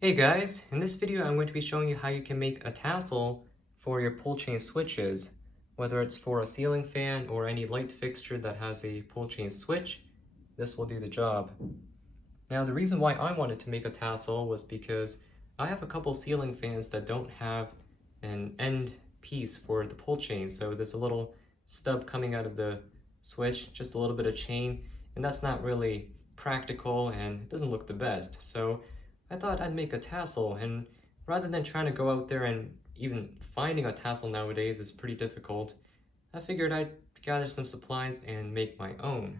Hey guys, in this video I'm going to be showing you how you can make a tassel for your pull chain switches, whether it's for a ceiling fan or any light fixture that has a pull chain switch. This will do the job. Now the reason why I wanted to make a tassel was because I have a couple ceiling fans that don't have an end piece for the pull chain, so there's a little stub coming out of the switch, just a little bit of chain, and that's not really practical and it doesn't look the best. So I thought I'd make a tassel, and rather than trying to go out there and even finding a tassel nowadays is pretty difficult, I figured I'd gather some supplies and make my own.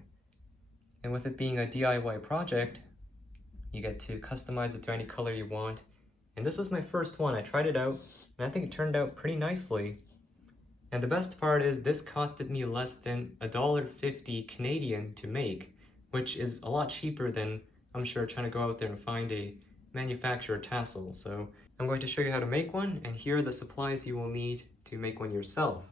And with it being a DIY project, you get to customize it to any color you want. And this was my first one. I tried it out, and I think it turned out pretty nicely. And the best part is this costed me less than $1.50 Canadian to make, which is a lot cheaper than, I'm sure, trying to go out there and find a manufacturer tassel. So I'm going to show you how to make one, and here are the supplies you will need to make one yourself.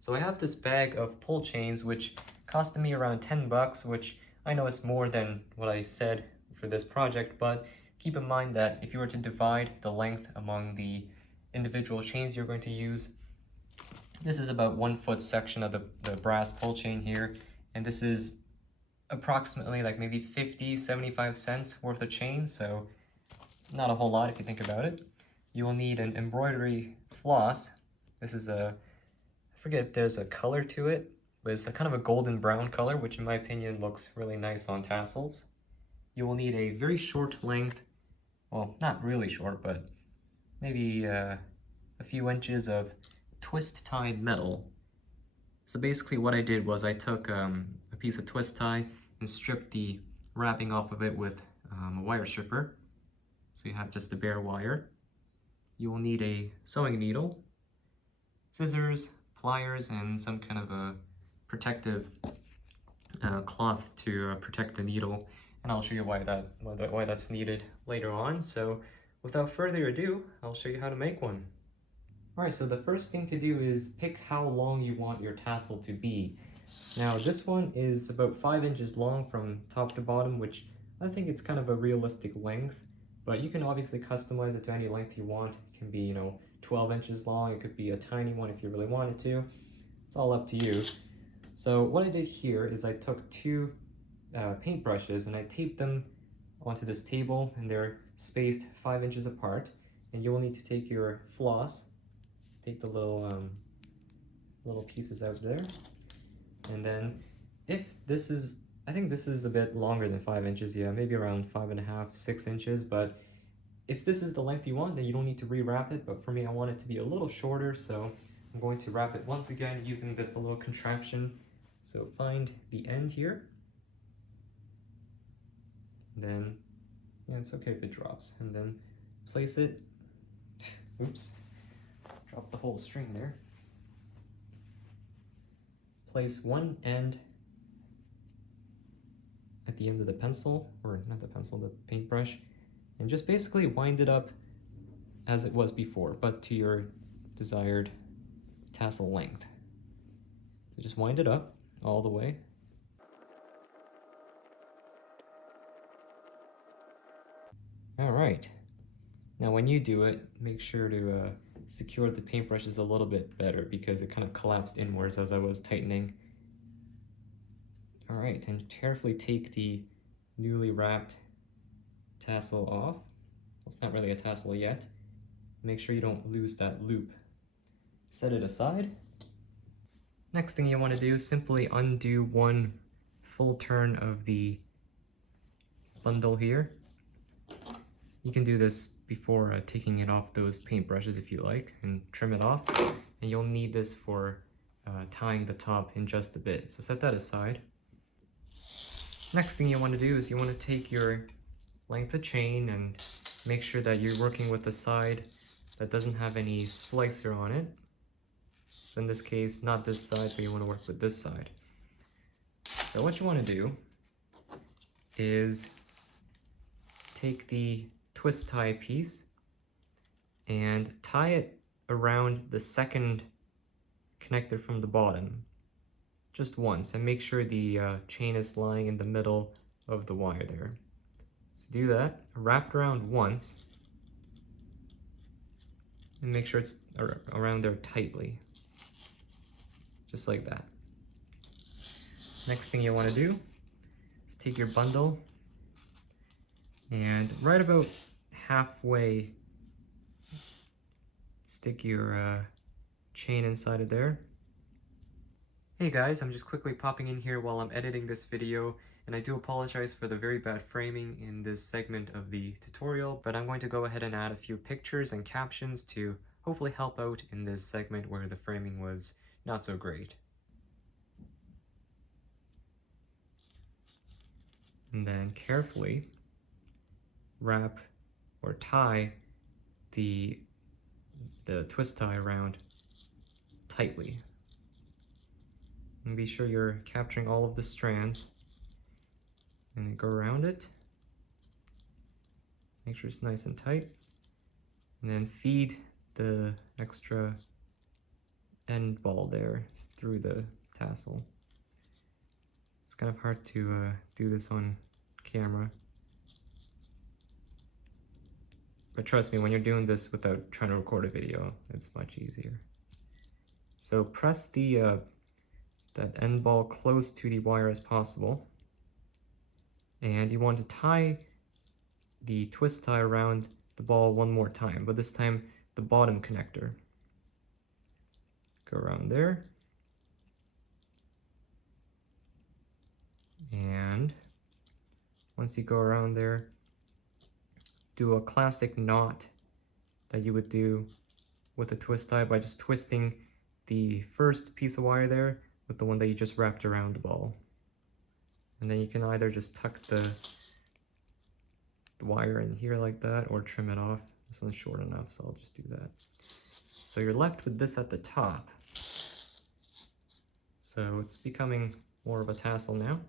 So I have this bag of pull chains which costed me around 10 bucks, which I know is more than what I said for this project, but keep in mind that if you were to divide the length among the individual chains you're going to use, this is about 1 foot section of the brass pull chain here, and this is approximately like maybe 50-75 cents worth of chain, so not a whole lot if you think about it. You will need an embroidery floss. This is I forget if there's a color to it, but it's a kind of a golden brown color, which in my opinion looks really nice on tassels. You will need a very short length, well, not really short, but maybe a few inches of twist tied metal. So basically what I did was I took a piece of twist tie and stripped the wrapping off of it with a wire stripper. So you have just the bare wire. You will need a sewing needle, scissors, pliers, and some kind of a protective cloth to protect the needle. And I'll show you why that's needed later on. So without further ado, I'll show you how to make one. Alright, so the first thing to do is pick how long you want your tassel to be. Now this one is about 5 inches long from top to bottom, which I think it's kind of a realistic length, but you can obviously customize it to any length you want. It can be, 12 inches long, it could be a tiny one if you really wanted to. It's all up to you. So what I did here is I took two paintbrushes and I taped them onto this table, and they're spaced 5 inches apart. And you will need to take your floss, take the little pieces out there. And then if this is, I think this is a bit longer than 5 inches, yeah, maybe around 5.5, 6 inches, but if this is the length you want, then you don't need to rewrap it, but for me I want it to be a little shorter, so I'm going to wrap it once again using this little contraption. So find the end here, and then, yeah, it's okay if it drops, and then place it, oops, drop the whole string there. Place one end at the end of the pencil, or not the pencil, the paintbrush, and just basically wind it up as it was before, but to your desired tassel length. So just wind it up all the way. All right. Now when you do it, make sure to secure the paintbrushes a little bit better because it kind of collapsed inwards as I was tightening. All right, and carefully take the newly wrapped tassel off. Well, it's not really a tassel yet. Make sure you don't lose that loop. Set it aside. Next thing you want to do is simply undo one full turn of the bundle here. You can do this before taking it off those paintbrushes if you like, and trim it off. And you'll need this for tying the top in just a bit. So set that aside. Next thing you want to do is you want to take your length of chain and make sure that you're working with the side that doesn't have any splicer on it. So in this case, not this side, but you want to work with this side. So what you want to do is take the twist tie piece and tie it around the second connector from the bottom just once, and make sure the chain is lying in the middle of the wire there. So do that, wrap around once, and make sure it's around there tightly. Just like that. Next thing you want to do is take your bundle and right about halfway stick your chain inside of there. Hey guys, I'm just quickly popping in here while I'm editing this video, and I do apologize for the very bad framing in this segment of the tutorial, but I'm going to go ahead and add a few pictures and captions to hopefully help out in this segment where the framing was not so great. And then carefully wrap or tie the twist tie around tightly. And be sure you're capturing all of the strands. And then go around it. Make sure it's nice and tight. And then feed the extra end ball there through the tassel. It's kind of hard to do this on camera. But trust me, when you're doing this without trying to record a video, it's much easier. So press the that end ball close to the wire as possible. And you want to tie the twist tie around the ball one more time, but this time the bottom connector. Go around there. And once you go around there, do a classic knot that you would do with a twist tie by just twisting the first piece of wire there with the one that you just wrapped around the ball. And then you can either just tuck the wire in here like that or trim it off. This one's short enough, so I'll just do that. So you're left with this at the top. So it's becoming more of a tassel now.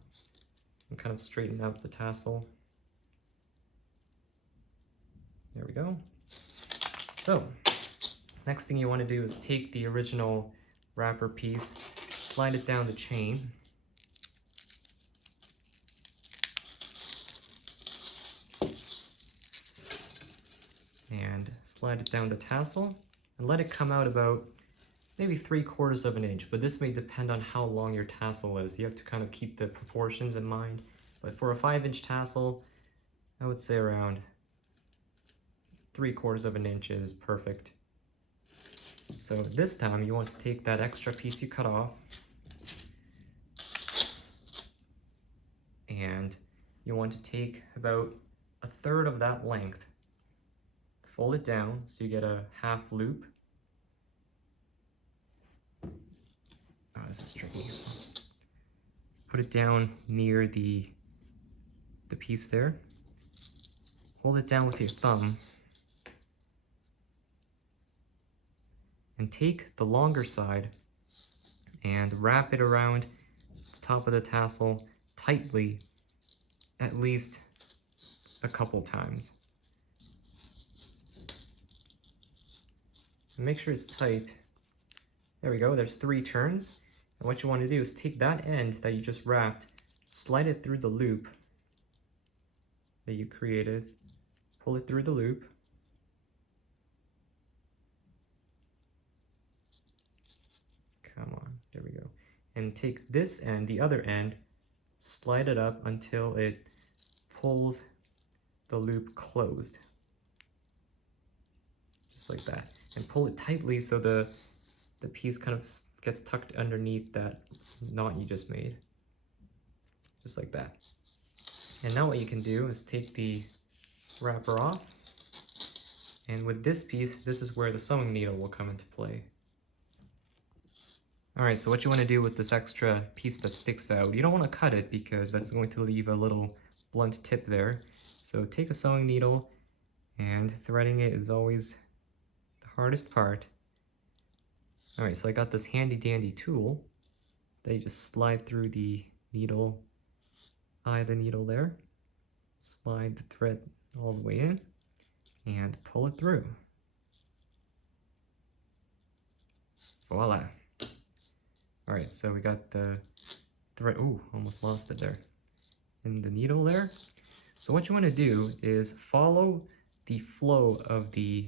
And kind of straighten out the tassel. There we go. So, next thing you want to do is take the original wrapper piece, slide it down the chain. And slide it down the tassel and let it come out about maybe 3/4 of an inch, but this may depend on how long your tassel is. You have to kind of keep the proportions in mind. But for a 5-inch tassel, I would say around 3/4 of an inch is perfect. So this time you want to take that extra piece you cut off and you want to take about 1/3 of that length, fold it down so you get a half loop. Oh, this is tricky. Put it down near the piece there. Hold it down with your thumb. And take the longer side and wrap it around the top of the tassel tightly at least a couple times. And make sure it's tight. There we go, there's 3 turns. And what you want to do is take that end that you just wrapped, slide it through the loop that you created, pull it through the loop, come on, there we go, and take this end, the other end, slide it up until it pulls the loop closed, just like that, and pull it tightly so the piece kind of gets tucked underneath that knot you just made, just like that. And now what you can do is take the wrapper off, and with this piece, this is where the sewing needle will come into play. Alright, so what you want to do with this extra piece that sticks out, you don't want to cut it because that's going to leave a little blunt tip there. So take a sewing needle, and threading it is always the hardest part. Alright, so I got this handy dandy tool that you just slide through the needle, eye the needle there, slide the thread all the way in, and pull it through. Voila! Alright, so we got the thread, ooh, almost lost it there, in the needle there. So what you want to do is follow the flow of the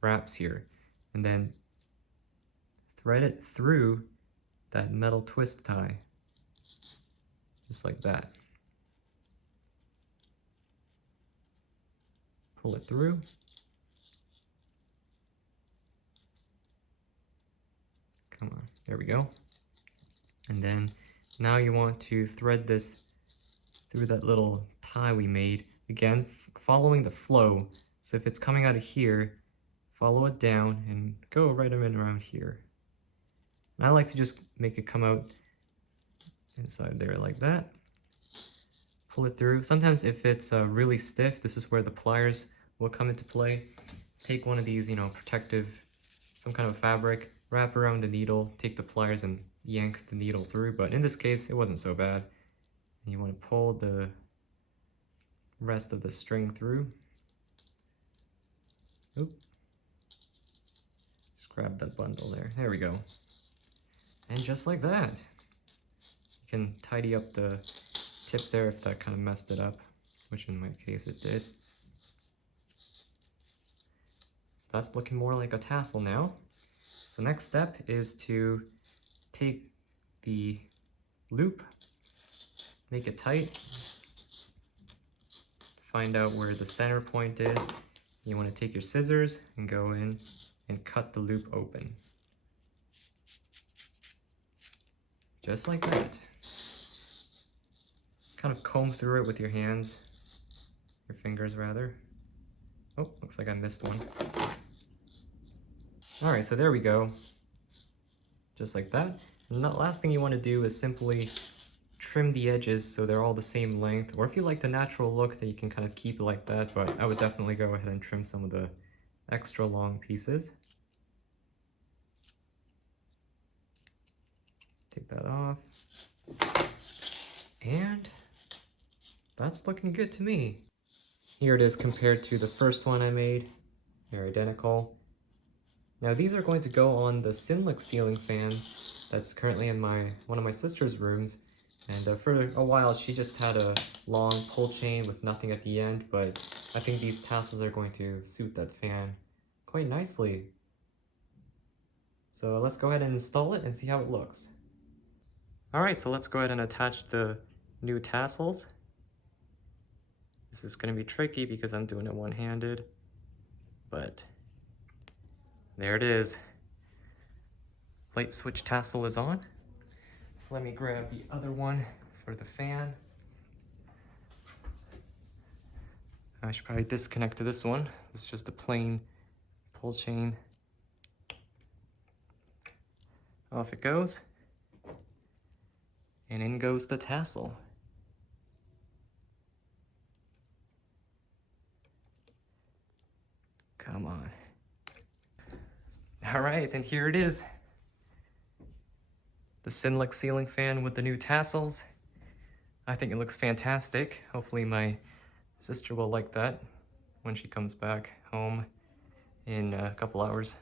wraps here, and then thread it through that metal twist tie, just like that. Pull it through. Come on, there we go. And then now you want to thread this through that little tie we made. Again, following the flow. So if it's coming out of here, follow it down and go right around here. And I like to just make it come out inside there like that. Pull it through. Sometimes if it's really stiff, this is where the pliers will come into play. Take one of these, protective, some kind of fabric, wrap around the needle, take the pliers and yank the needle through. But in this case, it wasn't so bad. And you want to pull the rest of the string through. Oop. Just grab that bundle there. There we go. And just like that, you can tidy up the tip there if that kind of messed it up, which in my case it did. So that's looking more like a tassel now. So next step is to take the loop, make it tight, find out where the center point is. You want to take your scissors and go in and cut the loop open. Just like that. Kind of comb through it with your hands, your fingers rather. Oh, looks like I missed one. All right, so there we go. Just like that. And the last thing you want to do is simply trim the edges so they're all the same length. Or if you like the natural look, then you can kind of keep it like that, but I would definitely go ahead and trim some of the extra long pieces. Take that off. And that's looking good to me. Here it is compared to the first one I made. They're identical. Now these are going to go on the Sinlix ceiling fan that's currently in one of my sister's rooms. And for a while she just had a long pull chain with nothing at the end, but I think these tassels are going to suit that fan quite nicely. So let's go ahead and install it and see how it looks. Alright, so let's go ahead and attach the new tassels. This is going to be tricky because I'm doing it one-handed, but there it is. Light switch tassel is on. Let me grab the other one for the fan. I should probably disconnect this one. It's just a plain pull chain. Off it goes. And in goes the tassel. Come on. All right, and here it is. The Sinlix ceiling fan with the new tassels. I think it looks fantastic. Hopefully my sister will like that when she comes back home in a couple hours.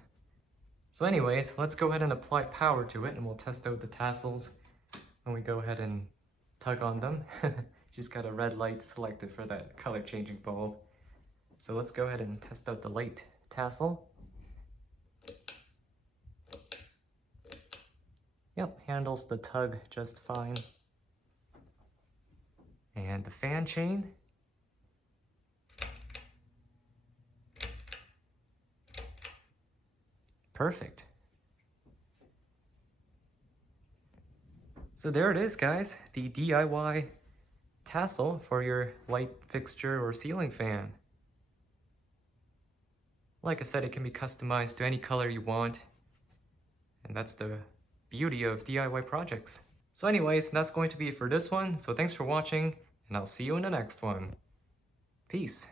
So anyways, let's go ahead and apply power to it and we'll test out the tassels when we go ahead and tug on them. She's got a red light selected for that color changing bulb. So let's go ahead and test out the light tassel. Yep, handles the tug just fine. And the fan chain. Perfect. So there it is, guys, the DIY tassel for your light fixture or ceiling fan. Like I said, it can be customized to any color you want, and that's the beauty of DIY projects. So anyways, that's going to be it for this one. So thanks for watching, and I'll see you in the next one. Peace.